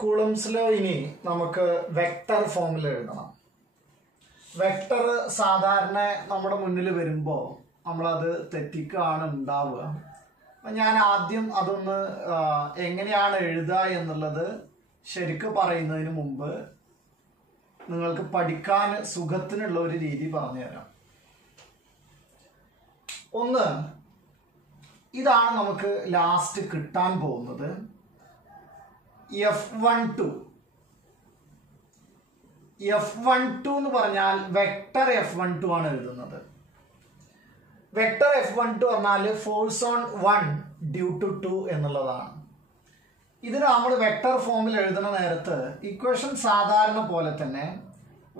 Coulomb's law ഇനി നമുക്ക് vector ഫോമിൽ എഴുതണം. വെക്ടർ സാധാരണ നമ്മുടെ മുന്നിൽ വരുമ്പോൾ നമ്മളത് തെറ്റിക്കുകയാണ് ഉണ്ടാവുക. ഞാൻ ആദ്യം അതൊന്ന് എങ്ങനെയാണ് എഴുതുക എന്നുള്ളത് ശരിക്കും പറയുന്നതിന് മുമ്പ് നിങ്ങൾക്ക് പഠിക്കാൻ സുഖത്തിനുള്ള ഒരു രീതി പറഞ്ഞുതരാം. ഒന്ന്, ഇതാണ് നമുക്ക് ലാസ്റ്റ് കിട്ടാൻ പോകുന്നത്. F12 എന്ന് പറഞ്ഞാൽ വെക്ടർ F12 ആണ് എഴുതുന്നത്. വെക്ടർ F12 പറഞ്ഞാൽ ഫോഴ്സ് ഓൺ 1 ഡ്യൂ ടു 2 എന്നുള്ളതാണ്. ഇതിന് നമ്മൾ വെക്ടർ ഫോമിൽ എഴുതുന്ന നേരത്ത് ഇക്വേഷൻ സാധാരണ പോലെ തന്നെ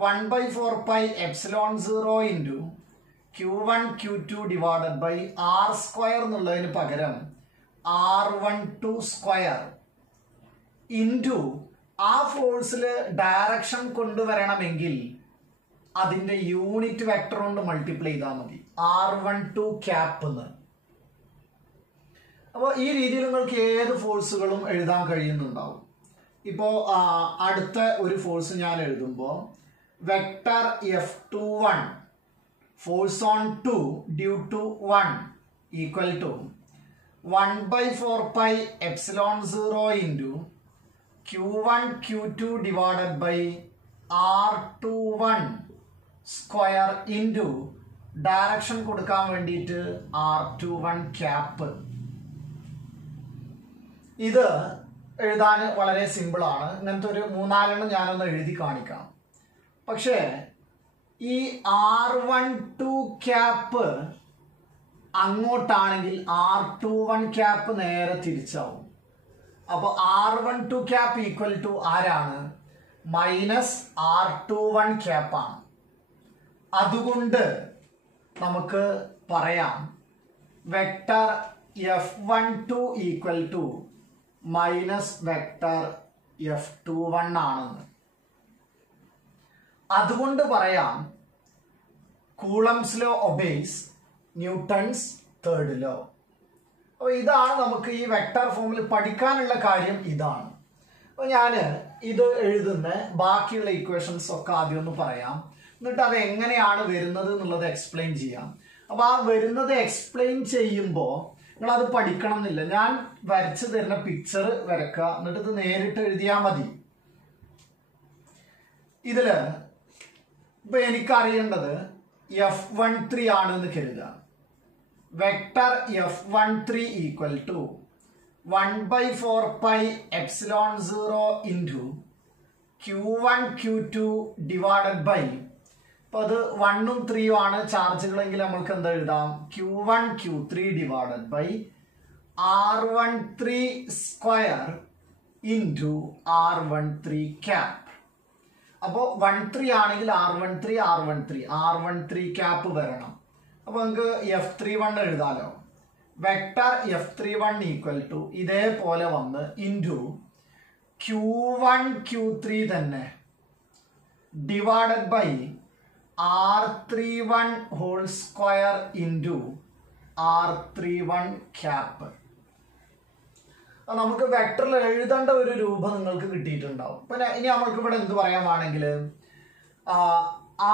1/4πε0 into Q1 Q2 divided by R square എന്നുള്ളതിന് പകരം R12 സ്ക്വയർ ഇൻറ്റു ആ ഫോഴ്സിൽ ഡയറക്ഷൻ കൊണ്ടുവരണമെങ്കിൽ അതിൻ്റെ യൂണിറ്റ് വെക്ടർ കൊണ്ട് മൾട്ടിപ്ലൈ ചെയ്താൽ മതി, R12 ക്യാപ്പ് എന്ന്. അപ്പോൾ ഈ രീതിയിൽ നിങ്ങൾക്ക് ഏത് ഫോഴ്സുകളും എഴുതാൻ കഴിയുന്നുണ്ടാവും. ഇപ്പോൾ അടുത്ത ഒരു ഫോഴ്സ് ഞാൻ എഴുതുമ്പോൾ vector F21 force on 2 due to 1 equal to 1/4πε0 into Q1 Q2 divided by R21 square into direction കൊടുക്കാൻ വേണ്ടിയിട്ട് R21 ക്യാപ്പ്. ഇത് എഴുതാൻ വളരെ സിമ്പിളാണ്. ഇങ്ങനത്തെ ഒരു 3-4 ഞാനൊന്ന് എഴുതി കാണിക്കാം. പക്ഷേ ഈ R12 ക്യാപ്പ് അങ്ങോട്ടാണെങ്കിൽ R21 ക്യാപ്പ് നേരെ തിരിച്ചാവും. അപ്പോൾ R12 ക്യാപ്പ് ഈക്വൽ ടു ആരാണ്? മൈനസ് R21 ക്യാപ്പാണ്. അതുകൊണ്ട് നമുക്ക് പറയാം vector F12 equal to minus vector F21 ആണെന്ന്. അതുകൊണ്ട് പറയാം Coulomb's law obeys Newton's third law. അപ്പോൾ ഇതാണ് നമുക്ക് ഈ വെക്ടർ ഫോമിൽ പഠിക്കാനുള്ള കാര്യം. ഇതാണ്. അപ്പോൾ ഞാൻ ഇത് എഴുതുന്ന ബാക്കിയുള്ള ഇക്വേഷൻസ് ഒക്കെ ആദ്യം ഒന്ന് പറയാം, എന്നിട്ട് അത് എങ്ങനെയാണ് വരുന്നത് എന്നുള്ളത് എക്സ്പ്ലെയിൻ ചെയ്യാം. അപ്പോൾ ആ വരുന്നത് എക്സ്പ്ലെയിൻ ചെയ്യുമ്പോൾ നിങ്ങളത് പഠിക്കണം എന്നില്ല. ഞാൻ വരച്ചു തരുന്ന പിക്ചർ വരക്കുക, എന്നിട്ട് ഇത് നേരിട്ട് എഴുതിയാൽ മതി. ഇതില് ഇപ്പൊ എനിക്കറിയേണ്ടത് F13 ആണെന്ന് കരുതുക. Vector F13 equal to 1/4πε0 into Q1 Q2 divided by, ഇപ്പൊ അത് 1ഉം 3ഉം ആണ് ചാർജുകളെങ്കിൽ നമ്മൾക്ക് എന്താ എഴുതാം? Q1 Q3 divided by R13 square into R13 cap. അപ്പോൾ 13 ആണെങ്കിൽ R13 ക്യാപ്പ് വരണം. അപ്പോൾ നമുക്ക് F31 എഴുതാലോ. Vector F31 equal to ഇതേപോലെ വന്ന് ഇൻറ്റു Q1 Q3 തന്നെ divided by R31 whole square into R31 cap. നമുക്ക് വെക്ടറിൽ എഴുതേണ്ട ഒരു രൂപം നിങ്ങൾക്ക് കിട്ടിയിട്ടുണ്ടാവും. പിന്നെ ഇനി നമ്മൾക്ക് ഇവിടെ എന്ത് പറയാമാണെങ്കിൽ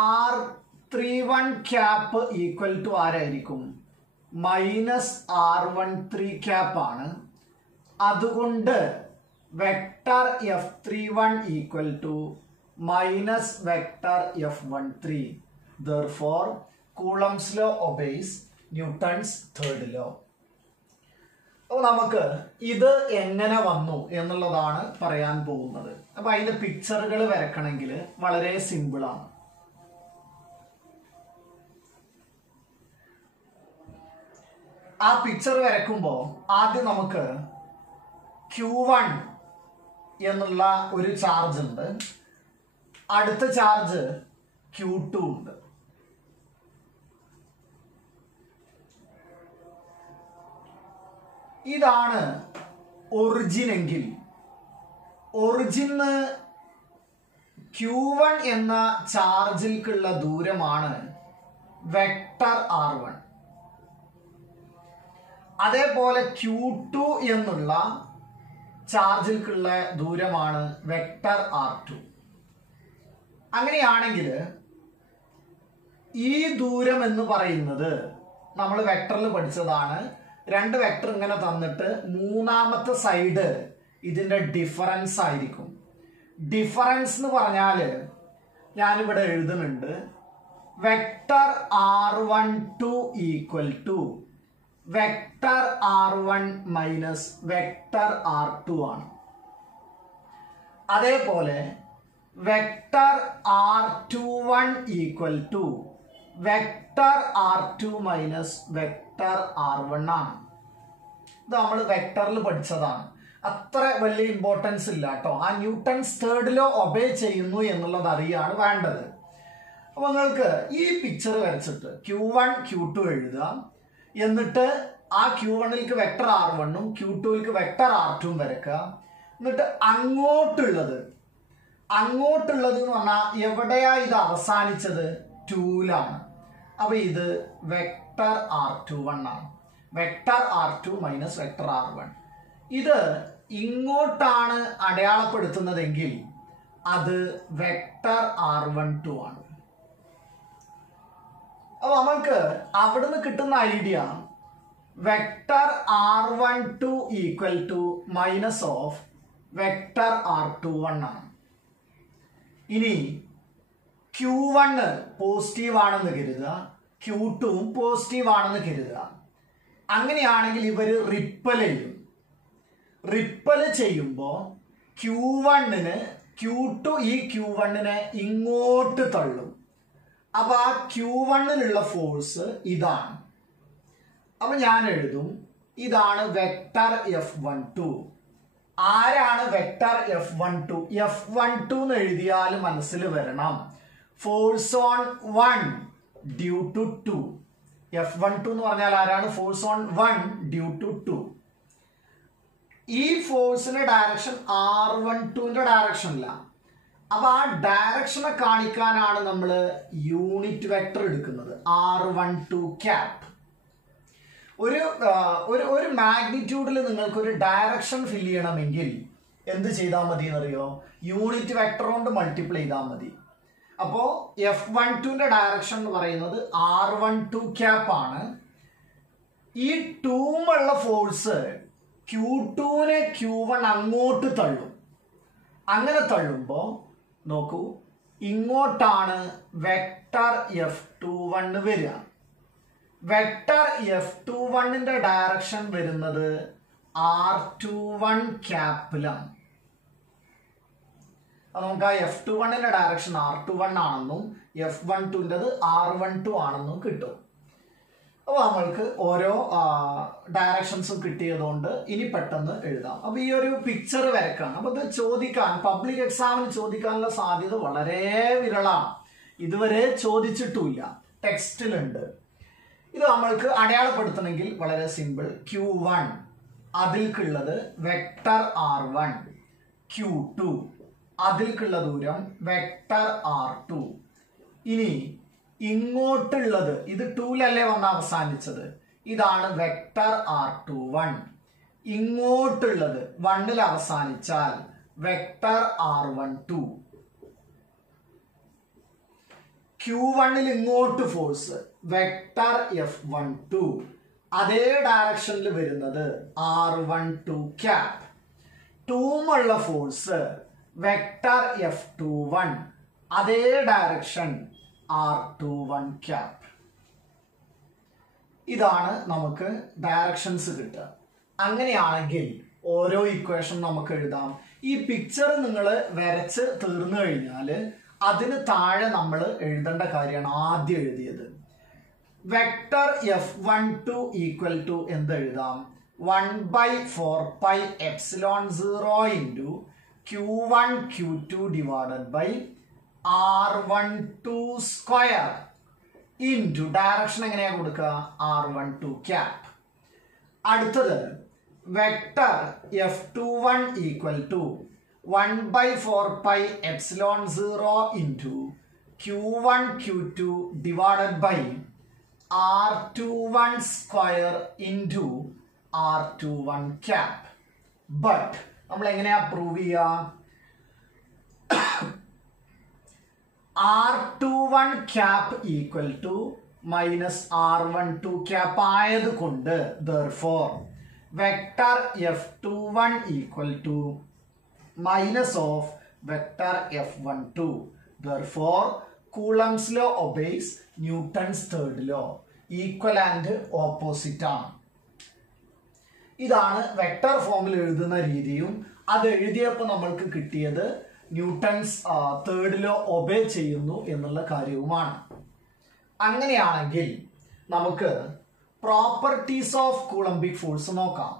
R31 ക്യാപ്പ് ഈക്വൽ ടു ആരായിരിക്കും? മൈനസ് R13 ക്യാപ്പ് ആണ്. അതുകൊണ്ട് vector F31 equal to minus vector F13. Therefore, Coulomb's law obeys Newton's third law. അപ്പോൾ നമുക്ക് ഇത് എങ്ങനെ വന്നു എന്നുള്ളതാണ് പറയാൻ പോകുന്നത്. അപ്പൊ അതിന്റെ പിക്ചറുകൾ വരക്കണമെങ്കിൽ വളരെ സിമ്പിളാണ്. ആ പിക്ചർ വരക്കുമ്പോൾ ആദ്യം നമുക്ക് Q1 എന്നുള്ള ഒരു ചാർജ് ഉണ്ട്, അടുത്ത ചാർജ് Q2 ഉണ്ട്. ഇതാണ് ഒറിജിൻ എങ്കിൽ ഒറിജിന് Q1 എന്ന ചാർജിൽക്കുള്ള ദൂരമാണ് വെക്ടർ R1. അതേപോലെ Q2 എന്നുള്ള ചാർജിൽക്കുള്ള ദൂരമാണ് വെക്ടർ R2. അങ്ങനെയാണെങ്കിൽ ഈ ദൂരം എന്ന് പറയുന്നത് നമ്മൾ വെക്ടറിൽ പഠിച്ചതാണ്. രണ്ട് വെക്ടർ ഇങ്ങനെ തന്നിട്ട് മൂന്നാമത്തെ സൈഡ് ഇതിന്റെ ഡിഫറൻസ് ആയിരിക്കും. ഡിഫറൻസ് എന്ന് പറഞ്ഞാൽ ഞാനിവിടെ എഴുതുന്നുണ്ട്, vector R12 equal to vector R1 minus vector R2 ആണ്. അതേപോലെ vector R21 equal to vector R2 minus vector R1 ആണ്. ഇത് നമ്മൾ വെക്ടറിൽ പഠിച്ചതാണ്. അത്ര വലിയ ഇമ്പോർട്ടൻസ് ഇല്ല കേട്ടോ. ആ ന്യൂട്ടൺസ് തേർഡ് ലോ ഒബേ ചെയ്യുന്നു എന്നുള്ളത് അറിയാണ് വേണ്ടത്. അപ്പൊ നിങ്ങൾക്ക് ഈ പിക്ചർ വരച്ചിട്ട് Q1 Q2 എഴുതുക. എന്നിട്ട് ആ Q1ലേക്ക് വെക്ടർ R1ഉം Q2ലേക്ക് വെക്ടർ R2ഉം വരക്കുക. എന്നിട്ട് അങ്ങോട്ടുള്ളത് എന്ന് പറഞ്ഞാൽ എവിടെയാ ഇത് അവസാനിച്ചത്? 2ലാണ്. അപ്പൊ ഇത് വെക്ടർ R21 ആണ്. Vector R2 minus vector R1. ഇത് ഇങ്ങോട്ടാണ് അടയാളപ്പെടുത്തുന്നതെങ്കിൽ അത് വെക്ടർ R12 ആണ്. അപ്പൊ നമ്മൾക്ക് അവിടുന്ന് കിട്ടുന്ന idea vector R12 equal to minus of vector R21 ആണ്. ഇനി Q1 പോസിറ്റീവ് ആണെന്ന് കരുതുക, Q2 പോസിറ്റീവ് ആണെന്ന് കരുതുക. അങ്ങനെയാണെങ്കിൽ ഇവര് റിപ്പൽ ചെയ്യുമ്പോൾ Q1ന് Q2 ഈ Q1നെ ഇങ്ങോട്ട് തള്ളും. അപ്പൊ ആ Q1ലുള്ള ഫോഴ്സ് ഇതാണ്. അപ്പൊ ഞാൻ എഴുതും, ഇതാണ് വെക്ടർ F12. ആരാണ് വെക്ടർ F12? F12 എന്ന് എഴുതിയാൽ മനസ്സിൽ വരണം force on 1 due to 2. F12 എന്ന് പറഞ്ഞാൽ ആരാണ്? Force on 1 due to 2. ഈ ഫോഴ്സിന്റെ ഡയറക്ഷൻ R12ന്റെ ഡയറക്ഷനില്ല. അപ്പൊ ആ ഡയറക്ഷനെ കാണിക്കാനാണ് നമ്മൾ യൂണിറ്റ് വെക്ടർ എടുക്കുന്നത്, R12 ക്യാപ്. ഒരു മാഗ്നിറ്റ്യൂഡിൽ നിങ്ങൾക്കൊരു ഡയറക്ഷൻ ഫിൽ ചെയ്യണമെങ്കിൽ എന്ത് ചെയ്താൽ മതി എന്നറിയോ? യൂണിറ്റ് വെക്ടർ കൊണ്ട് മൾട്ടിപ്ലൈ ചെയ്താൽ മതി. അപ്പോൾ F12ന്റെ ഡയറക്ഷൻ എന്ന് പറയുന്നത് R12 ക്യാപ് ആണ്. ഈ 2 ഫോഴ്സ് Q2നെ Q1 അങ്ങോട്ട് തള്ളും. അങ്ങനെ തള്ളുമ്പോൾ നോക്കൂ, ഇങ്ങോട്ടാണ് വെക്ടർ F21 വരിക. വെക്ടർ F21ന്റെ ഡയറക്ഷൻ വരുന്നത് R21 ക്യാപ്പിലാണ്. അപ്പൊ നമുക്ക് ആ F21ന്റെ ഡയറക്ഷൻ R21 ആണെന്നും F12ന്റേത് R12 ആണെന്നും കിട്ടും. അപ്പോൾ നമ്മൾക്ക് ഓരോ ഡയറക്ഷൻസും കിട്ടിയതുകൊണ്ട് ഇനി പെട്ടെന്ന് എഴുതാം. അപ്പൊ ഈ ഒരു പിക്ചർ വരക്കാണ്. അപ്പൊ ഇത് ചോദിക്കാൻ, പബ്ലിക് എക്സാമിന് ചോദിക്കാനുള്ള സാധ്യത വളരെ വിരളമാണ്. ഇതുവരെ ചോദിച്ചിട്ടുമില്ല, ടെക്സ്റ്റിലുണ്ട്. ഇത് നമ്മൾക്ക് അടയാളപ്പെടുത്തണമെങ്കിൽ വളരെ simple. Q1 അതിൽക്കുള്ളത് vector R1, Q2 അതിൽക്കുള്ള ദൂരം വെക്ടർ R2. ഇനി ഇങ്ങോട്ടുള്ളത് ഇത് 2ലല്ലേ വന്ന് അവസാനിച്ചത്, ഇതാണ് വെക്ടർ R21. ഇങ്ങോട്ടുള്ളത് 1ൽ അവസാനിച്ചാൽ വെക്ടർ R12. Q1ൽ ഇങ്ങോട്ട് ഫോഴ്സ് വെക്ടർ F12. അതേ ഡയറക്ഷനിൽ വരുന്നത് R12 cap. 2 force vector F21. അതേ ഡയറക്ഷൻ R21 ക്യാപ്. ഇതാണ് നമുക്ക് ഡയറക്ഷൻസ് കിട്ടുക. അങ്ങനെയാണെങ്കിൽ ഓരോ ഇക്വേഷൻ നമുക്ക് എഴുതാം. ഈ പിക്ചർ നിങ്ങൾ വരച്ച് തീർന്നു കഴിഞ്ഞാൽ അതിന് താഴെ നമ്മൾ എഴുതേണ്ട കാര്യമാണ് ആദ്യം എഴുതിയത്. വെക്ടർ F12 ഈക്വൽ ടു എന്ത് എഴുതാം? 1/4πε0 into Q1 Q2 divided by R12 square into direction എങ്ങനെയാ കൊടുക്കുക? R12 cap. അടുത്തത് vector F21 equal to 1/4πε0 into Q1 Q2 divided by R21 square into R21 cap. But നമ്മൾ എങ്ങനെയാ പ്രൂവ് ചെയ്യുക? R21 cap equal to minus R12 cap ആയതുകൊണ്ട് therefore vector F21 equal to minus of vector F12. therefore Coulomb's law obeys Newton's third law. Equal and opposite ആണ്. ഇതാണ് vector ഫോമിൽ എഴുതുന്ന രീതിയും അത് എഴുതിയപ്പോൾ നമ്മൾക്ക് കിട്ടിയത് ന്യൂട്ടൺസ് തേർഡ് ലോ ഒബേ ചെയ്യുന്നു എന്നുള്ള കാര്യവുമാണ്. അങ്ങനെയാണെങ്കിൽ നമുക്ക് പ്രോപ്പർട്ടീസ് ഓഫ് കൂളംബിക് ഫോഴ്സ് നോക്കാം.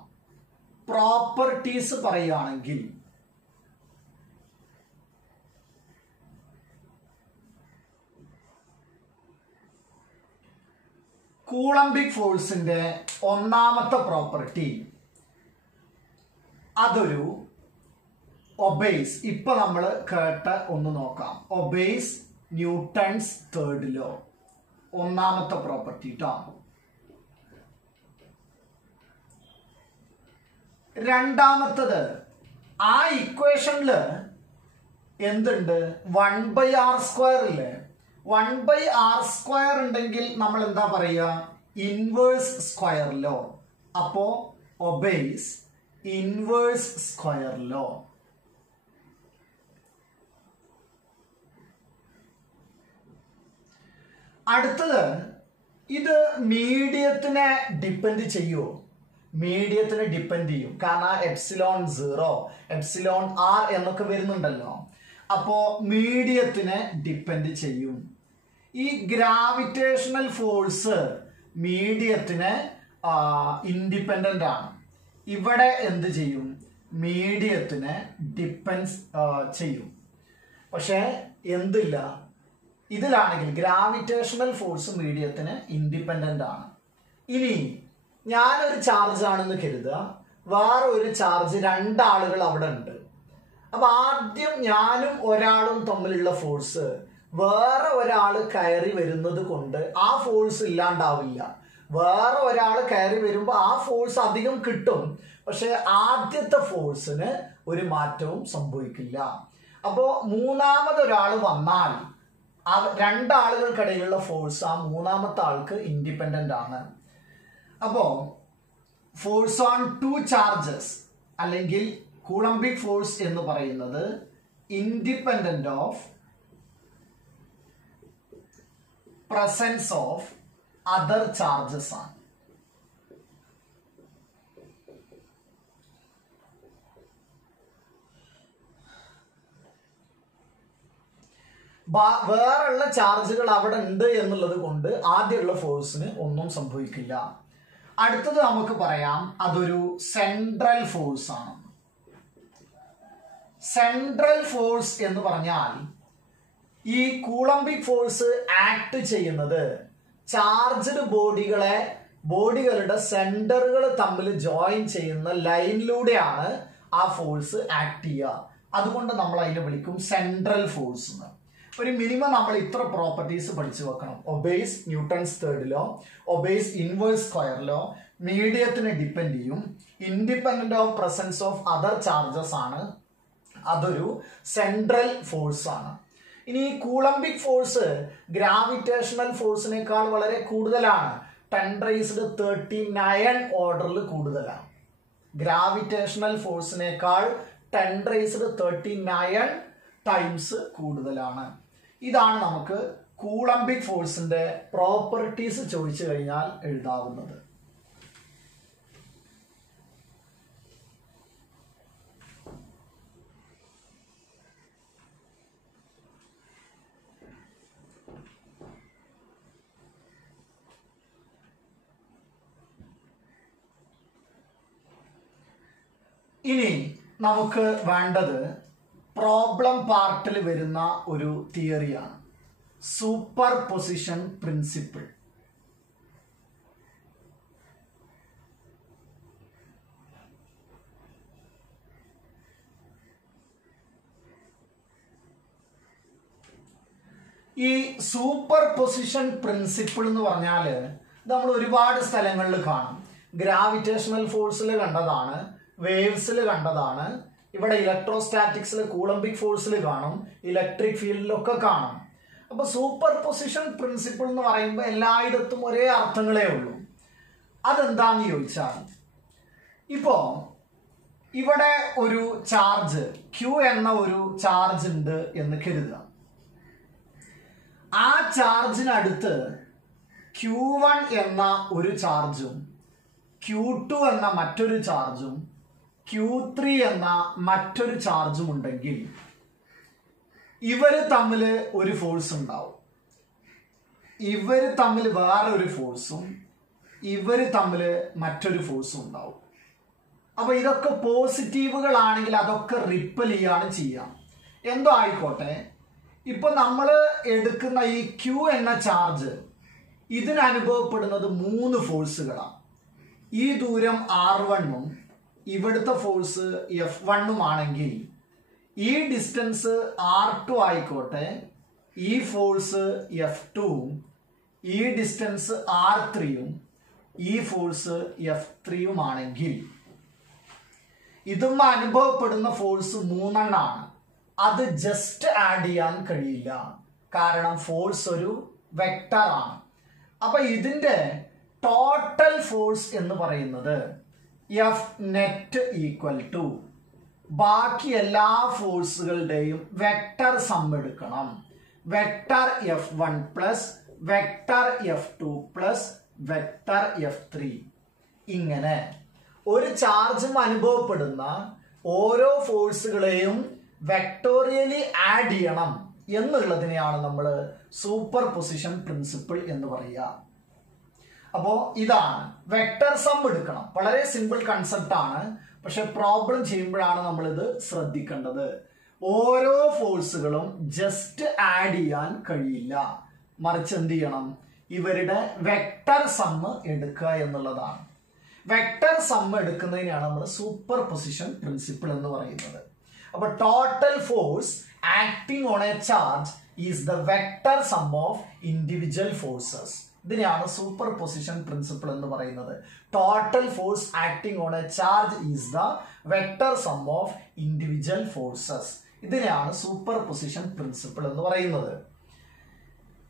പ്രോപ്പർട്ടീസ് പറയുകയാണെങ്കിൽ കൂളംബിക് ഫോഴ്സിന്റെ ഒന്നാമത്തെ പ്രോപ്പർട്ടി അതൊരു ഒബേസ്. ഇപ്പൊ നമ്മൾ കേട്ട ഒന്ന് നോക്കാം. ഒബേസ് ന്യൂട്ടൺസ് തേർഡ് ലോ, ഒന്നാമത്തെ പ്രോപ്പർട്ടി ട്ടോ. രണ്ടാമത്തത് ആ ഇക്വേഷനില് എന്തുണ്ട്? 1/r² ഇല്ലേ? 1/r² ഉണ്ടെങ്കിൽ നമ്മൾ എന്താ പറയുക? Inverse square law. അപ്പോ ഒബേസ് ഇൻവേഴ്സ് സ്ക്വയർ ലോ. അടുത്തത് ഇത് മീഡിയത്തിനെ ഡിപ്പെൻഡ് ചെയ്യുമോ? മീഡിയത്തിനെ ഡിപ്പെൻഡ് ചെയ്യും. കാരണം എപ്സിലോൺ 0 എപ്സിലോൺ r എന്നൊക്കെ വരുന്നുണ്ടല്ലോ. അപ്പോ മീഡിയത്തിനെ ഡിപ്പെൻഡ് ചെയ്യും. ഈ ഗ്രാവിറ്റേഷണൽ ഫോഴ്സ് മീഡിയത്തിന് ഇൻഡിപെൻഡന്റ് ആണ്. ഇവിടെ എന്ത് ചെയ്യും? മീഡിയത്തിനെ ഡിപ്പെൻഡ് ചെയ്യും. പക്ഷെ എന്തില്ല, ഇതിലാണെങ്കിൽ ഗ്രാവിറ്റേഷണൽ ഫോഴ്സ് മീഡിയത്തിന് ഇൻഡിപെൻഡന്റ് ആണ്. ഇനി ഞാനൊരു ചാർജ് ആണെന്ന് കരുതുക, വേറെ ഒരു ചാർജ്, രണ്ടാളുകൾ അവിടെ ഉണ്ട്. അപ്പൊ ആദ്യം ഞാനും ഒരാളും തമ്മിലുള്ള ഫോഴ്സ് വേറെ ഒരാൾ കയറി വരുന്നത് കൊണ്ട് ആ ഫോഴ്സ് ഇല്ലാണ്ടാവില്ല. വേറെ ഒരാൾ കയറി വരുമ്പോൾ ആ ഫോഴ്സ് അധികം കിട്ടും, പക്ഷെ ആദ്യത്തെ ഫോഴ്സിന് ഒരു മാറ്റവും സംഭവിക്കില്ല. അപ്പോ മൂന്നാമതൊരാൾ വന്നാൽ രണ്ടാളുകൾക്കിടയിലുള്ള ഫോഴ്സ് ആ മൂന്നാമത്തെ ആൾക്ക് ഇൻഡിപെൻഡന്റ് ആണ്. അപ്പോ ഫോഴ്സ് ഓൺ ടു ചാർജസ് അല്ലെങ്കിൽ കൂളംബിക് ഫോഴ്സ് എന്ന് പറയുന്നത് independent of presence of other charges ആണ്. വേറെയുള്ള ചാർജുകൾ അവിടെ ഉണ്ട് എന്നുള്ളത് കൊണ്ട് ആദ്യമുള്ള ഫോഴ്സിന് ഒന്നും സംഭവിക്കില്ല. അടുത്തത് നമുക്ക് പറയാം അതൊരു സെൻട്രൽ ഫോഴ്സ് ആണ്. സെൻട്രൽ ഫോഴ്സ് എന്ന് പറഞ്ഞാൽ ഈ കൂളംബിക് ഫോഴ്സ് ആക്ട് ചെയ്യുന്നത് ചാർജ്ഡ് ബോഡികളുടെ സെന്ററുകൾ തമ്മിൽ ജോയിൻ ചെയ്യുന്ന ലൈനിലൂടെയാണ് ആ ഫോഴ്സ് ആക്ട് ചെയ്യുക. അതുകൊണ്ട് നമ്മൾ അതിനെ വിളിക്കും സെൻട്രൽ ഫോഴ്സ് എന്ന്. ഒരു മിനിമം നമ്മൾ ഇത്ര പ്രോപ്പർട്ടീസ് പഠിച്ചു വെക്കണം. Obeys Newton's third law, obeys inverse square law, മീഡിയത്തിനെ ഡിപ്പെൻഡ് ചെയ്യും, independent of presence of other charges ആണ്, അതൊരു സെൻട്രൽ ഫോഴ്സ് ആണ്. ഇനി ഈ കൂളംബിക് ഫോഴ്സ് ഗ്രാവിറ്റേഷണൽ ഫോഴ്സിനേക്കാൾ വളരെ കൂടുതലാണ്. 10⁻39 ഓർഡറിൽ കൂടുതലാണ്. ഗ്രാവിറ്റേഷണൽ ഫോഴ്സിനേക്കാൾ 10⁻39 ടൈംസ് കൂടുതലാണ്. ഇതാണ് നമുക്ക് കൂളംബിക് ഫോഴ്സിന്റെ പ്രോപ്പർട്ടീസ് ചോദിച്ചു കഴിഞ്ഞാൽ എഴുതാവുന്നത്. ഇനി നമുക്ക് വേണ്ടത് പ്രോബ്ലം പാർട്ടിൽ വരുന്ന ഒരു തിയറിയാണ്, സൂപ്പർ പൊസിഷൻ പ്രിൻസിപ്പിൾ. ഈ സൂപ്പർ പൊസിഷൻ പ്രിൻസിപ്പിൾ എന്ന് പറഞ്ഞാൽ നമ്മൾ ഒരുപാട് സ്ഥലങ്ങളിൽ കാണും. ഗ്രാവിറ്റേഷണൽ ഫോഴ്സിൽ കണ്ടതാണ്, വേവ്സിൽ കണ്ടതാണ്, ഇവിടെ ഇലക്ട്രോസ്റ്റാറ്റിക്സിൽ കൂളംബിക് ഫോഴ്സിൽ കാണും, ഇലക്ട്രിക് ഫീൽഡിലൊക്കെ കാണും. അപ്പൊ സൂപ്പർ പൊസിഷൻ പ്രിൻസിപ്പിൾ എന്ന് പറയുമ്പോൾ എല്ലായിടത്തും ഒരേ അർത്ഥങ്ങളേ ഉള്ളൂ. അതെന്താന്ന് ചോദിച്ചാൽ, ഇപ്പോ ഇവിടെ ഒരു ചാർജ് Q എന്ന ഒരു ചാർജ് ഉണ്ട് എന്ന് കരുതുക. ആ ചാർജിനടുത്ത് Q1 എന്ന ഒരു ചാർജും Q2 എന്ന മറ്റൊരു ചാർജും Q3 എന്ന മറ്റൊരു ചാർജും ഉണ്ടെങ്കിൽ ഇവര് തമ്മിൽ ഒരു ഫോഴ്സ് ഉണ്ടാവും, ഇവര് തമ്മിൽ വേറെ ഒരു ഫോഴ്സും ഇവര് തമ്മിൽ മറ്റൊരു ഫോഴ്സും ഉണ്ടാവും. അപ്പൊ ഇതൊക്കെ പോസിറ്റീവുകളാണെങ്കിൽ അതൊക്കെ റിപ്പൽ ചെയ്യാണ് ചെയ്യാം. എന്തോ ആയിക്കോട്ടെ, ഇപ്പൊ നമ്മൾ എടുക്കുന്ന ഈ Q എന്ന ചാർജ് ഇതിനനുഭവപ്പെടുന്നത് 3 ഫോഴ്സുകളാണ്. ഈ ദൂരം R1ഉം ഇവിടുത്തെ ഫോഴ്സ് F1ഉം ആണെങ്കിൽ ഈ ഡിസ്റ്റൻസ് R2 ആയിക്കോട്ടെ, ഈ ഫോഴ്സ് F2ഉം ഈ ഡിസ്റ്റൻസ് R3ഉം ഈ ഫോഴ്സ് F3ഉം ആണെങ്കിൽ ഇതും അനുഭവപ്പെടുന്ന ഫോഴ്സ് 3 എണ്ണമാണ്. അത് ജസ്റ്റ് ആഡ് ചെയ്യാൻ കഴിയില്ല, കാരണം ഫോഴ്സ് ഒരു വെക്ടർ ആണ്. അപ്പൊ ഇതിന്റെ ടോട്ടൽ ഫോഴ്സ് എന്ന് പറയുന്നത് F നെറ്റ് ഈക്വൽ ടു ബാക്കി എല്ലാ ഫോഴ്സുകളുടെയും വെക്ടർ സം എടുക്കണം. Vector F1 plus vector F2 plus vector F3. ഇങ്ങനെ ഒരു ചാർജും അനുഭവപ്പെടുന്ന ഓരോ ഫോഴ്സുകളെയും വെക്ടോറിയലി ആഡ് ചെയ്യണം എന്നുള്ളതിനെയാണ് നമ്മൾ സൂപ്പർ പൊസിഷൻ പ്രിൻസിപ്പിൾ എന്ന് പറയുക. അപ്പോ ഇതാണ് വെക്ടർ സം എടുക്കണം. വളരെ സിമ്പിൾ കൺസെപ്റ്റ് ആണ്, പക്ഷെ പ്രോബ്ലം ചെയ്യുമ്പോഴാണ് നമ്മൾ ഇത് ശ്രദ്ധിക്കേണ്ടത്. ഓരോ ഫോഴ്സുകളും ജസ്റ്റ് ആഡ് ചെയ്യാൻ കഴിയില്ല, മറിച്ച് എന്ത് ചെയ്യണം, ഇവരുടെ വെക്ടർ സം എടുക്കുക എന്നുള്ളതാണ്. വെക്ടർ സം എടുക്കുന്നതിനാണ് നമ്മൾ സൂപ്പർ പൊസിഷൻ പ്രിൻസിപ്പിൾ എന്ന് പറയുന്നത്. അപ്പൊ total force acting on A charge is the vector some of individual forces. ഇതിനെയാണ് സൂപ്പർ പൊസിഷൻ പ്രിൻസിപ്പിൾ എന്ന് പറയുന്നത്. Total force acting on A charge is the vector some of individual forces. ഇതിനെയാണ് super position principle എന്ന് പറയുന്നത്.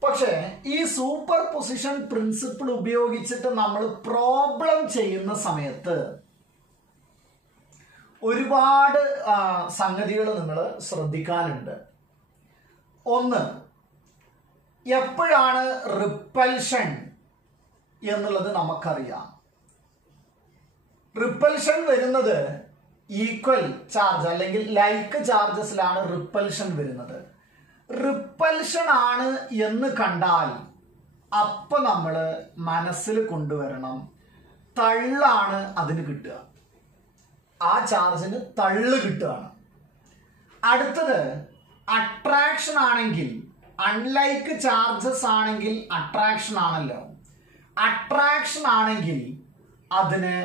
പക്ഷേ ഈ super position principle ഉപയോഗിച്ചിട്ട് നമ്മൾ പ്രോബ്ലം ചെയ്യുന്ന സമയത്ത് ഒരുപാട് സംഗതികൾ നിങ്ങൾ ശ്രദ്ധിക്കാനുണ്ട്. ഒന്ന്, എപ്പോഴാണ് റിപ്പൽഷൻ എന്നുള്ളത് നമുക്കറിയാം. റിപ്പൽഷൻ വരുന്നത് ഈക്വൽ ചാർജ് അല്ലെങ്കിൽ ലൈക്ക് ചാർജസിലാണ് റിപ്പൽഷൻ വരുന്നത്. റിപ്പൽഷൻ ആണ് എന്ന് കണ്ടാൽ അപ്പൊ നമ്മൾ മനസ്സിൽ കൊണ്ടുവരണം തള്ളാണ് അതിന് കിട്ടുക, ആ ചാർജിന് തള്ളു കിട്ടുകയാണ്. അടുത്തത് അട്രാക്ഷൻ ആണെങ്കിൽ, അൺലൈക്ക് ചാർജസ് ആണെങ്കിൽ അട്രാക്ഷൻ ആണല്ലോ, അട്രാക്ഷൻ ആണെങ്കിൽ അതിനെ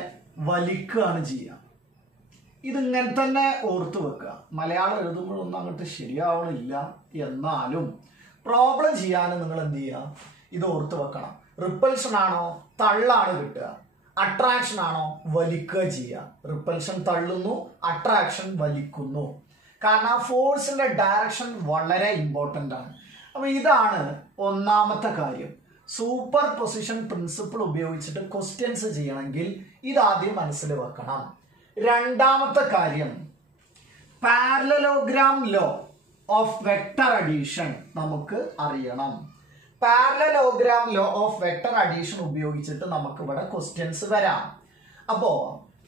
വലിക്കുകയാണ് ചെയ്യുക. ഇതിങ്ങനെ തന്നെ ഓർത്തു വെക്കുക. മലയാളം എഴുതുമ്പോഴൊന്നും അങ്ങോട്ട് ശരിയാവണില്ല, എന്നാലും പ്രോബ്ലം ചെയ്യാനും നിങ്ങൾ എന്ത് ചെയ്യുക, ഇത് ഓർത്തു വെക്കണം. റിപ്പൽഷൻ ആണോ തള്ളാണ് കിട്ടുക, അട്രാക്ഷൻ ആണോ വലിക്കുക ചെയ്യുക. റിപ്പൽഷൻ തള്ളുന്നു, അട്രാക്ഷൻ വലിക്കുന്നു. കാരണം ആ ഫോഴ്സിന്റെ ഡയറക്ഷൻ വളരെ ഇമ്പോർട്ടൻ്റ് ആണ്. അപ്പൊ ഇതാണ് ഒന്നാമത്തെ കാര്യം. സൂപ്പർ പൊസിഷൻ പ്രിൻസിപ്പിൾ ഉപയോഗിച്ചിട്ട് ക്വസ്റ്റ്യൻസ് ചെയ്യണമെങ്കിൽ ഇതാദ്യം മനസ്സിൽ വെക്കണം. രണ്ടാമത്തെ കാര്യം, parallelogram law of vector addition നമുക്ക് അറിയണം. Parallelogram law of vector addition ഉപയോഗിച്ചിട്ട് നമുക്ക് ഇവിടെ ക്വസ്റ്റ്യൻസ് വരാം. അപ്പോ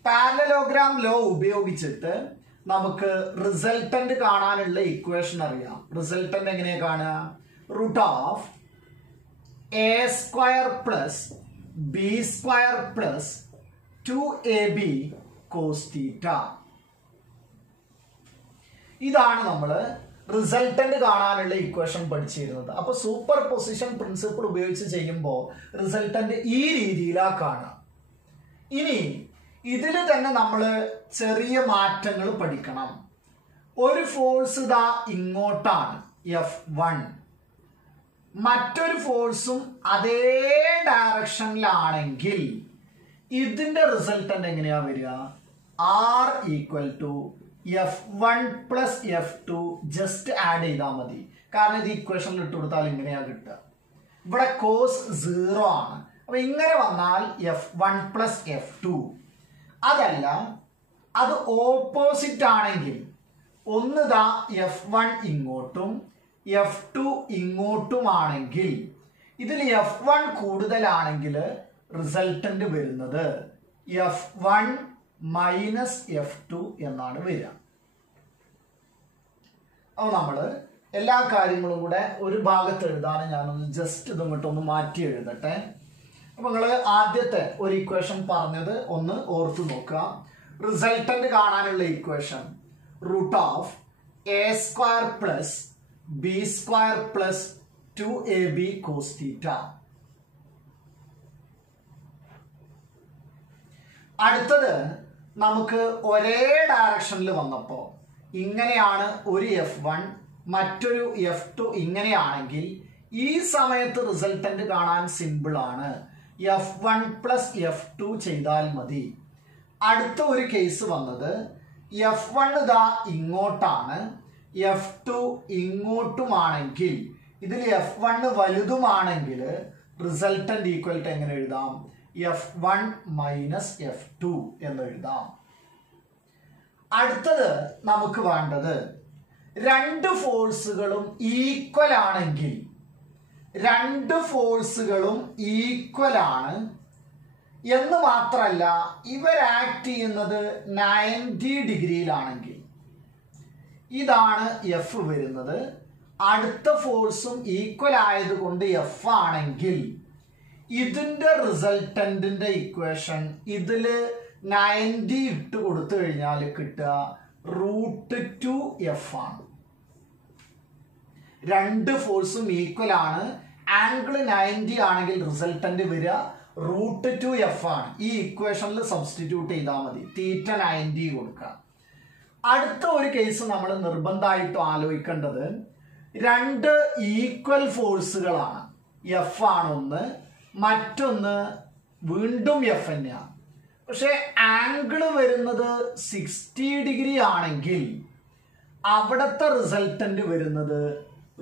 പാരലലോഗ്രാം ലോ ഉപയോഗിച്ചിട്ട് നമുക്ക് റിസൾട്ടന്റ് കാണാനുള്ള ഇക്വേഷൻ അറിയാം. റിസൾട്ടന്റ് എങ്ങനെയാ കാണുക? Root of A square plus B square plus 2ab cos theta. ഇതാണ് നമ്മൾ റിസൾട്ടന്റ് കാണാനുള്ള ഇക്വേഷൻ പഠിച്ചിരുന്നത്. അപ്പൊ സൂപ്പർ പൊസിഷൻ പ്രിൻസിപ്പിൾ ഉപയോഗിച്ച് ചെയ്യുമ്പോൾ റിസൾട്ടന്റ് ഈ രീതിയിലാ കാണുക. ഇനി ഇതിൽ തന്നെ നമ്മൾ ചെറിയ മാറ്റങ്ങൾ പഠിക്കണം. ഒരു ഫോഴ്സ് ഇതാ ഇങ്ങോട്ടാണ് F1, മറ്റൊരു ഫോഴ്സും അതേ ഡയറക്ഷനിലാണെങ്കിൽ ഇതിന്റെ റിസൾട്ടന്റ് എങ്ങനെയാ വരിക? R equal to F1 plus F2 just add ചെയ്താൽ മതി. കാരണം ഇത് ഇക്വേഷനിൽ ഇട്ട് കൊടുത്താൽ ഇങ്ങനെയാ കിട്ടുക. ഇവിടെ കോസ് 0 ആണ്. അപ്പൊ ഇങ്ങനെ വന്നാൽ F1 പ്ലസ് F2. അതല്ല, അത് ഓപ്പോസിറ്റ് ആണെങ്കിൽ ഒന്ന് ദാ F1 ഇങ്ങോട്ടും F2 ഇങ്ങോട്ടുമാണെങ്കിൽ ഇതിൽ F1 കൂടുതലാണെങ്കിൽ റിസൾട്ടന്റ് വരുന്നത് F1 മൈനസ് F2 എന്നാണ് വരിക. അപ്പോൾ നമ്മൾ എല്ലാ കാര്യങ്ങളും കൂടെ ഒരു ഭാഗത്ത് എഴുതാണ്. ഞാനൊന്ന് ജസ്റ്റ് ഇതങ്ങോട്ടൊന്ന് മാറ്റി എഴുതട്ടെ. അപ്പൊ നിങ്ങൾ ആദ്യത്തെ ഒരു ഇക്വേഷൻ പറഞ്ഞത് ഒന്ന് ഓർത്തു നോക്കുക. റിസൾട്ടന്റ് കാണാനുള്ള equation √(a² plus b² plus 2ab cos θ. അടുത്തത് നമുക്ക് ഒരേ ഡയറക്ഷനിൽ വന്നപ്പോൾ ഇങ്ങനെയാണ് ഒരു F1 മറ്റൊരു F2 ഇങ്ങനെയാണെങ്കിൽ ഈ സമയത്ത് റിസൾട്ടന്റ് കാണാൻ സിമ്പിൾ ആണ്. F1 പ്ലസ് F2 ചെയ്താൽ മതി. അടുത്ത ഒരു കേസ് വന്നത് F1 ഇതാ ഇങ്ങോട്ടാണ്, F2 ഇങ്ങോട്ടുമാണെങ്കിൽ ഇതിൽ F1 വലുതുമാണെങ്കിൽ റിസൾട്ടന്റ് ഈക്വൽ ടു എങ്ങനെ എഴുതാം? F1 മൈനസ് F2 എന്ന് എഴുതാം. അടുത്തത് നമുക്ക് വേണ്ടത് രണ്ട് ഫോഴ്സുകളും ഈക്വൽ ആണെങ്കിൽ, രണ്ട് ഫോഴ്സുകളും ഈക്വൽ ആണ് എന്ന് മാത്രമല്ല ഇവർ ആക്ട് ചെയ്യുന്നത് 90 ഡിഗ്രിയിലാണെങ്കിൽ ഇതാണ് F വരുന്നത്. അടുത്ത ഫോഴ്സും ഈക്വൽ ആയതുകൊണ്ട് F ആണെങ്കിൽ ഇതിന്റെ റിസൾട്ടന്റിന്റെ ഇക്വേഷൻ ഇതില് 90 ഇട്ട് കൊടുത്തു കഴിഞ്ഞാൽ കിട്ടുക √2f ആണ്. രണ്ട് ഫോഴ്സും ഈക്വൽ ആണ്, ആംഗിൾ 90 ആണെങ്കിൽ റിസൾട്ടന്റ് വരിക √2f ആണ്. ഈ ഇക്വേഷനിൽ സബ്സ്റ്റിറ്റ്യൂട്ട് ചെയ്താൽ മതി. തീറ്റ 90 കൊടുക്കുക. അടുത്ത ഒരു കേസ് നമ്മൾ നിർബന്ധമായിട്ടും ആലോചിക്കേണ്ടത് രണ്ട് ഈക്വൽ ഫോഴ്സുകളാണ്. F ആണ് ഒന്ന്, മറ്റൊന്ന് വീണ്ടും F തന്നെയാണ്. പക്ഷെ ആംഗിൾ വരുന്നത് 60 ഡിഗ്രി ആണെങ്കിൽ അവിടുത്തെ റിസൾട്ടന്റ് വരുന്നത്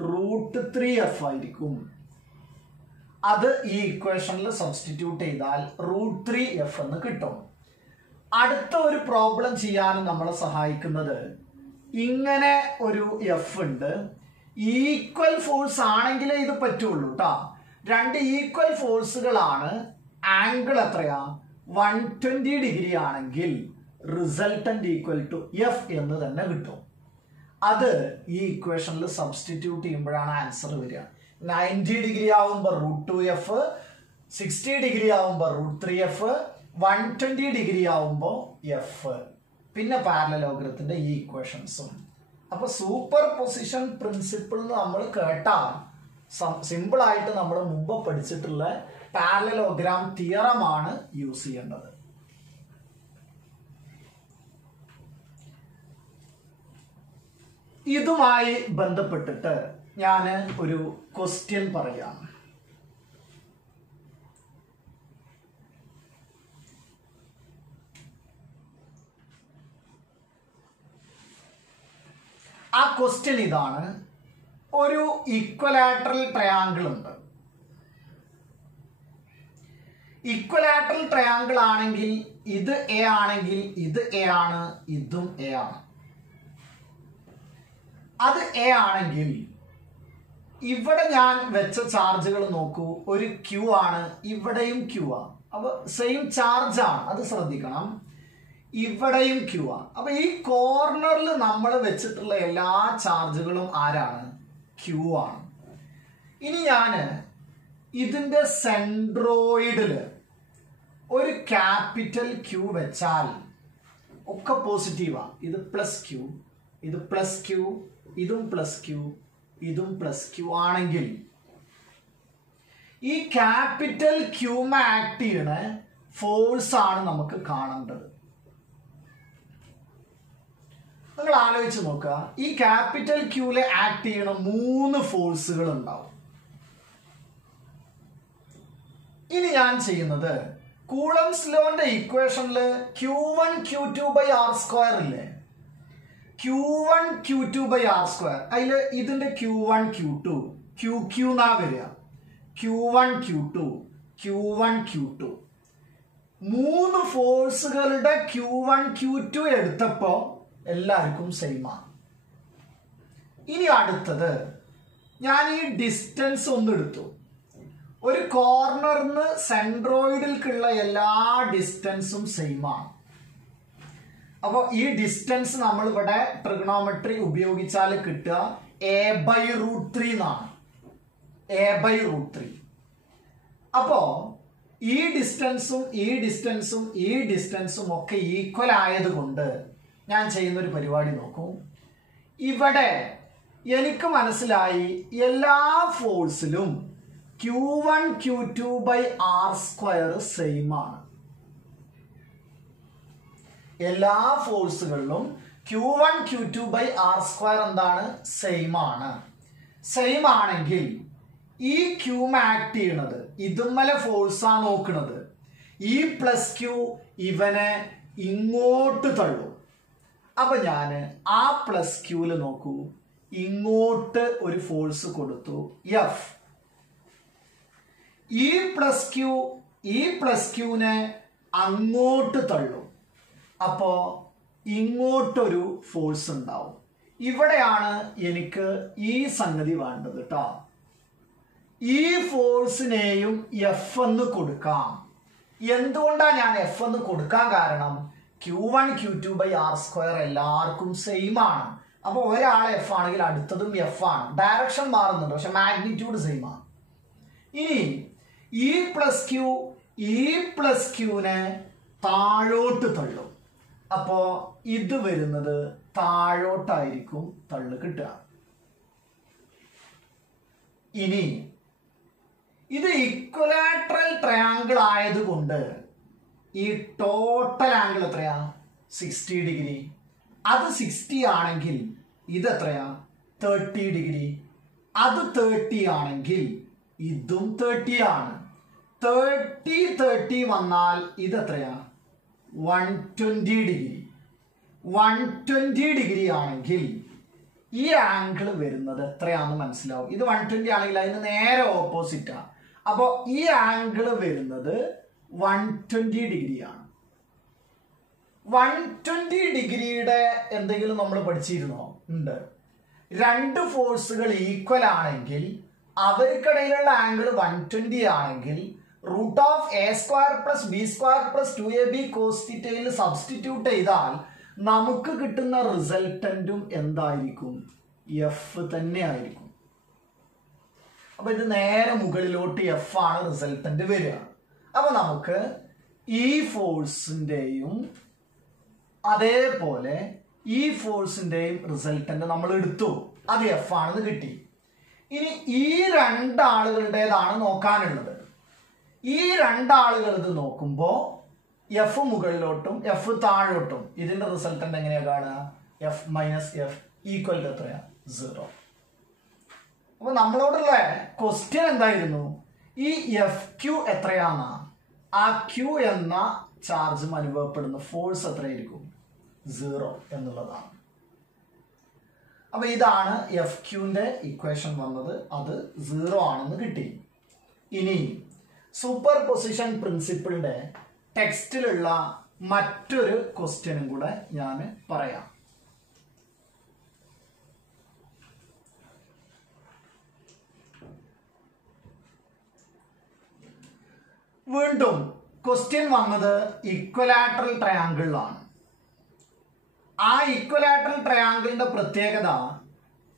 √3f ആയിരിക്കും. അത് ഈ ഇക്വേഷനിൽ സബ്സ്റ്റിറ്റ്യൂട്ട് ചെയ്താൽ √3f എന്ന് കിട്ടും. അടുത്ത ഒരു പ്രോബ്ലം ചെയ്യാൻ നമ്മളെ സഹായിക്കുന്നത് ഇങ്ങനെ ഒരു F ഉണ്ട്. ഈക്വൽ ഫോഴ്സ് ആണെങ്കിലേ ഇത് പറ്റുള്ളൂ കേട്ടോ. രണ്ട് ഈക്വൽ ഫോഴ്സുകളാണ്, ആംഗിൾ എത്രയാ? 120 ഡിഗ്രി ആണെങ്കിൽ റിസൾട്ടന്റ് ഈക്വൽ ടു F എന്ന് തന്നെ കിട്ടും. അത് ഈ ഇക്വേഷനിൽ സബ്സ്റ്റിറ്റ്യൂട്ട് ചെയ്യുമ്പോഴാണ് ആൻസർ വരിക. 90 ഡിഗ്രി ആവുമ്പോൾ √2f, 60 ഡിഗ്രി ആവുമ്പോൾ √3f, 120 ഡിഗ്രി ആവുമ്പോൾ F, പിന്നെ പാരലലോഗ്രത്തിന്റെ ഈ ഇക്വേഷൻസും. അപ്പൊ സൂപ്പർ പൊസിഷൻ പ്രിൻസിപ്പിൾ നമ്മൾ കേട്ടാൽ സിമ്പിൾ ആയിട്ട് നമ്മൾ മുമ്പ് പഠിച്ചിട്ടുള്ള പാരലലോഗ്രാം തിയറമാണ് യൂസ് ചെയ്യേണ്ടത്. ഇതുമായി ബന്ധപ്പെട്ടിട്ട് ഞാൻ ഒരു ക്വസ്റ്റ്യൻ പറയാം. ആ ക്വസ്റ്റ്യൻ ഇതാണ്. ഒരു ഇക്വലാറ്ററൽ ട്രയാങ്കിൾ ഉണ്ട്. ഇക്വലാറ്ററൽ ട്രയാങ്കിൾ ആണെങ്കിൽ ഇത് എ ആണെങ്കിൽ ഇത് എ ആണ്, ഇതും എ ആണ്. അത് എ ആണെങ്കിൽ ഇവിടെ ഞാൻ വെച്ച ചാർജുകൾ നോക്കൂ, ഒരു ക്യൂ ആണ്, ഇവിടെയും ക്യൂ ആണ്. അപ്പൊ സെയിം ചാർജ് ആണ്, അത് ശ്രദ്ധിക്കണം. ഇവിടെയും ക്യൂ ആണ്. അപ്പൊ ഈ കോർണറിൽ നമ്മൾ വെച്ചിട്ടുള്ള എല്ലാ ചാർജുകളും ആരാണ്? ക്യൂ ആണ്. ഇനി ഞാന് ഇതിന്റെ സെൻട്രോയിഡില് ഒരു ക്യാപിറ്റൽ ക്യൂ വെച്ചാൽ ഒക്കെ പോസിറ്റീവാ. ഇത് പ്ലസ് ക്യൂ, ഇത് പ്ലസ് ക്യൂ, ഇതും പ്ലസ് ക്യൂ, ഇതും പ്ലസ് ക്യൂ ആണെങ്കിൽ ഈ ക്യാപിറ്റൽ ക്യൂമ ആക്ട് ചെയ്യണ ഫോഴ്സ് ആണ് നമുക്ക് കാണേണ്ടത്. നിങ്ങൾ ആലോചിച്ച് നോക്കുക, ഈ ക്യാപിറ്റൽ ക്യൂല് ആക്ട് ചെയ്യണ 3 ഫോഴ്സുകൾ ഉണ്ടാവും. ഇനി ഞാൻ ചെയ്യുന്നത് കൂളംസ് ലോന്റെ ഇക്വേഷനിൽ Q1 Q2 by R² ഇല്ലേ, Q1 Q2 by R square. അതിൽ ഇതിന്റെ Q1 Q2 QQ എന്നാ വരിക. Q1 Q2 Q1 Q2 മൂന്ന് ഫോഴ്സുകളുടെ Q1 Q2 എടുത്തപ്പോൾ എല്ലാവർക്കും സെയിം ആണ്. ഇനി അടുത്തത് ഞാൻ ഈ ഡിസ്റ്റൻസ് ഒന്ന് എടുത്തു. ഒരു കോർണറിന് സെൻട്രോയിഡിൽക്കുള്ള എല്ലാ ഡിസ്റ്റൻസും സെയിം ആണ്. അപ്പോൾ ഈ ഡിസ്റ്റൻസ് നമ്മൾ ഇവിടെ ട്രിഗണോമെട്രി ഉപയോഗിച്ചാൽ കിട്ടുക a/√3 എന്നാണ്. a/√3. അപ്പോൾ ഈ ഡിസ്റ്റൻസും ഈ ഡിസ്റ്റൻസും ഈ ഡിസ്റ്റൻസും ഒക്കെ ഈക്വൽ ആയതുകൊണ്ട് ഞാൻ ചെയ്യുന്നൊരു പരിപാടി നോക്കൂ. ഇവിടെ എനിക്ക് മനസ്സിലായി എല്ലാ ഫോഴ്സിലും Q1 Q2 by R square same ആണ്. എല്ലാ ഫോഴ്സുകളിലും Q1 Q2 by R square എന്താണ്? സെയിം ആണ്. സെയിം ആണെങ്കിൽ ഈ Q ആക്ട് ചെയ്യണത് ഇതുമ്മലെ ഫോഴ്സാ നോക്കുന്നത്. ഈ പ്ലസ് Q ഇവനെ ഇങ്ങോട്ട് തള്ളും. അപ്പൊ ഞാൻ ആ പ്ലസ് Qല് നോക്കൂ, ഇങ്ങോട്ട് ഒരു ഫോഴ്സ് കൊടുത്തു F. ഈ പ്ലസ് ക്യൂനെ അങ്ങോട്ട് തള്ളും. അപ്പോ ഇങ്ങോട്ടൊരു ഫോഴ്സ് ഉണ്ടാവും. ഇവിടെയാണ് എനിക്ക് ഈ സംഗതി വേണ്ടത് കേട്ടോ. ഈ ഫോഴ്സിനെയും എഫ് എന്ന് കൊടുക്കാം. എന്തുകൊണ്ടാണ് ഞാൻ എഫ് എന്ന് കൊടുക്കാൻ കാരണം? Q1 Q2 by R square എല്ലാവർക്കും സെയിം ആണ്. അപ്പൊ ഒരാളെ എഫ് ആണെങ്കിൽ അടുത്തതും എഫ് ആണ്. ഡയറക്ഷൻ മാറുന്നുണ്ട്, പക്ഷെ മാഗ്നിറ്റ്യൂഡ് സെയിം ആണ്. ഇനി ഈ പ്ലസ് ക്യൂനെ താഴോട്ട് തള്ളും. അപ്പോ ഇത് വരുന്നത് താഴോട്ടായിരിക്കും തള്ളു കിട്ടുക. ഇനി ഇത് ഇക്വലാറ്ററൽ ട്രയാങ്കിൾ ആയതുകൊണ്ട് ഈ ടോട്ടൽ ആംഗിൾ എത്രയാ? 60 ഡിഗ്രി. അത് 60 ആണെങ്കിൽ ഇത് എത്രയാ? 30 ഡിഗ്രി. അത് 30 ആണെങ്കിൽ ഇതും 30 ആണ്. 30 വന്നാൽ ഇത് എത്രയാ? 120 ഡിഗ്രി. 120 ഡിഗ്രി ആണെങ്കിൽ ഈ ആംഗിൾ വരുന്നത് എത്രയാണെന്ന് മനസ്സിലാവും. ഇത് 120 ആണെങ്കിൽ അതിന് നേരെ ഓപ്പോസിറ്റാ. അപ്പോൾ ഈ ആംഗിൾ വരുന്നത് 120 ഡിഗ്രിയാണ്. 120 ഡിഗ്രിയുടെ എന്തെങ്കിലും നമ്മൾ പഠിച്ചിരുന്നോ? ഉണ്ട്. രണ്ട് ഫോഴ്സുകൾ ഈക്വൽ ആണെങ്കിൽ അവർക്കിടയിലുള്ള ആംഗിൾ 120 ആണെങ്കിൽ √(a² + b² + 2ab cos θ) substitute ചെയ്താൽ നമുക്ക് കിട്ടുന്ന റിസൾട്ടന്റും എന്തായിരിക്കും? എഫ് തന്നെ ആയിരിക്കും. അപ്പൊ ഇത് നേരെ മുകളിലോട്ട് എഫ് ആണ് റിസൾട്ടന്റ് വരിക. അപ്പൊ നമുക്ക് ഈ ഫോഴ്സിന്റെയും അതേപോലെ ഈ ഫോഴ്സിന്റെയും റിസൾട്ടന്റ് നമ്മൾ എടുത്തു. അത് എഫ് ആണെന്ന് കിട്ടി. ഇനി ഈ രണ്ടാളുകളുടേതാണ് നോക്കാനുള്ളത്. ഈ രണ്ടാളുകളത് നോക്കുമ്പോൾ എഫ് മുകളിലോട്ടും എഫ് താഴോട്ടും ഇതിന്റെ റിസൾട്ടന്റ് എങ്ങനെയാ കാണുക? F minus F equal to എത്രയാ? 0. അപ്പൊ നമ്മളോടുള്ള ക്വസ്റ്റ്യൻ എന്തായിരുന്നു? ഈ എഫ് ക്യൂ എത്രയാന്നാ? ആ ക്യൂ എന്ന ചാർജും അനുഭവപ്പെടുന്ന ഫോഴ്സ് എത്രയായിരിക്കും? 0 എന്നുള്ളതാണ്. അപ്പൊ ഇതാണ് എഫ് ക്യൂന്റെ ഇക്വേഷൻ വന്നത്. അത് 0 ആണെന്ന് കിട്ടി. ഇനി സൂപ്പർ പൊസിഷൻ പ്രിൻസിപ്പിളിന്റെ ടെക്സ്റ്റിലുള്ള മറ്റൊരു ക്വസ്റ്റ്യനും കൂടെ ഞാൻ പറയാം. വീണ്ടും ക്വസ്റ്റ്യൻ വന്നത് ഇക്വലാറ്ററൽ ട്രയാങ്കിളിലാണ്. ആ ഇക്വലാറ്ററൽ ട്രയാങ്കിളിന്റെ പ്രത്യേകത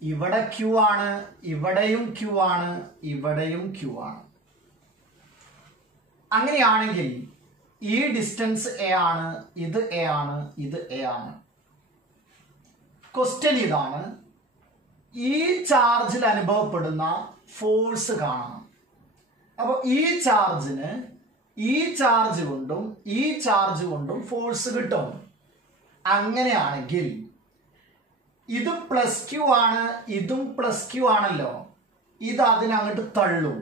ഇവിടെ ക്യൂ ആണ്, ഇവിടെയും ക്യൂ ആണ്, ഇവിടെയും ക്യൂ ആണ്. അങ്ങനെയാണെങ്കിൽ ഈ ഡിസ്റ്റൻസ് എ ആണ്, ഇത് എ ആണ്, ഇത് എ ആണ്. ക്വസ്റ്റ്യൻ ഇതാണ്: ഈ ചാർജിൽ അനുഭവപ്പെടുന്ന ഫോഴ്സ് കാണണം. അപ്പൊ ഈ ചാർജിന് ഈ ചാർജ് കൊണ്ടും ഈ ചാർജ് കൊണ്ടും ഫോഴ്സ് കിട്ടും. അങ്ങനെയാണെങ്കിൽ ഇത് പ്ലസ് ക്യൂ ആണ്, ഇതും പ്ലസ് ക്യൂ ആണല്ലോ. ഇത് അതിനങ്ങോട്ട് തള്ളും.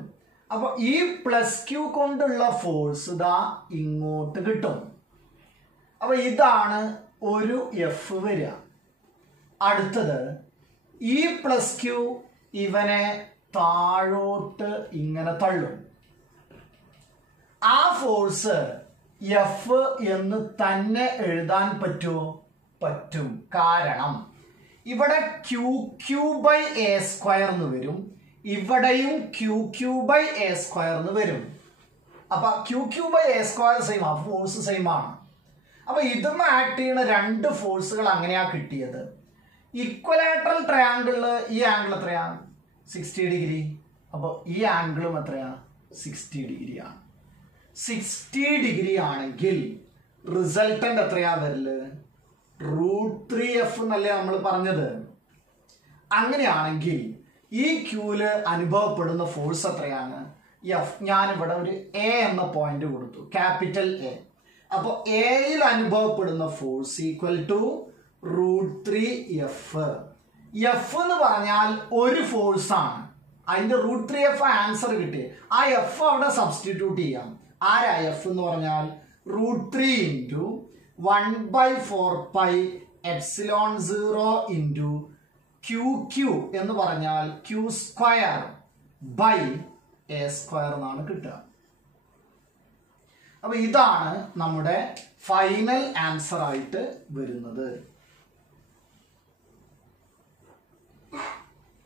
അപ്പൊ ഈ പ്ലസ് ക്യൂ കൊണ്ടുള്ള ഫോഴ്സ് ഇതാ ഇങ്ങോട്ട് കിട്ടും. അപ്പൊ ഇതാണ് ഒരു എഫ് വരിക. അടുത്തത് ഇ പ്ലസ് ക്യൂ ഇവനെ താഴോട്ട് ഇങ്ങനെ തള്ളും. ആ ഫോഴ്സ് എഫ് എന്ന് തന്നെ എഴുതാൻ പറ്റുമോ? പറ്റും. കാരണം ഇവിടെ Q Q by A square എന്ന് വരും, ഇവിടെയും Q Q by A square എന്ന് വരും. അപ്പൊ Q Q by A square same ആണ്, ഫോഴ്സ് സെയിം ആണ്. അപ്പൊ ഇതും ആക്ട് ചെയ്യുന്ന രണ്ട് ഫോഴ്സുകൾ അങ്ങനെയാ കിട്ടിയത്. ഇക്വലാറ്ററൽ ട്രയാങ്കിളില് ഈ ആംഗിൾ എത്രയാ? 60 ഡിഗ്രി. അപ്പോൾ ഈ ആംഗിളും എത്രയാ? 60 ഡിഗ്രിയാണ്. 60 ഡിഗ്രി ആണെങ്കിൽ റിസൾട്ടന്റ് എത്രയാ വരല്? √3f എന്നല്ലേ നമ്മൾ പറഞ്ഞത്. അങ്ങനെയാണെങ്കിൽ ഈ ക്യൂല് അനുഭവപ്പെടുന്ന ഫോഴ്സ് എത്രയാണ്? എഫ്. ഞാനിവിടെ ഒരു എ എന്ന പോയിന്റ് കൊടുത്തു, ക്യാപിറ്റൽ എ. അപ്പോൾ എയിൽ അനുഭവപ്പെടുന്ന force equal to √3f. F എന്ന് പറഞ്ഞാൽ ഒരു ഫോഴ്സ് ആണ്, അതിന്റെ √3f ആൻസർ കിട്ടി. ആ എഫ് അവിടെ സബ്സ്റ്റിറ്റ്യൂട്ട് ചെയ്യാം. ആരാ എഫ് എന്ന് പറഞ്ഞാൽ? √3 ഇൻറ്റു 1/4πε0 ഇൻറ്റു ക്യൂ ക്യൂ എന്ന് പറഞ്ഞാൽ Q square by A square എന്നാണ് കിട്ടുക. അപ്പൊ ഇതാണ് നമ്മുടെ ഫൈനൽ ആൻസർ ആയിട്ട് വരുന്നത്.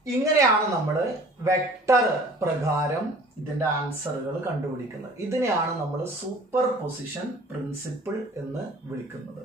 ഇങ്ങനെയാണ് നമ്മൾ വെക്ടർ പ്രകാരം ഇതിന്റെ ആൻസറുകൾ കണ്ടുപിടിക്കുന്നത്. ഇതിനെയാണ് നമ്മൾ സൂപ്പർ പൊസിഷൻ പ്രിൻസിപ്പിൾ എന്ന് വിളിക്കുന്നത്.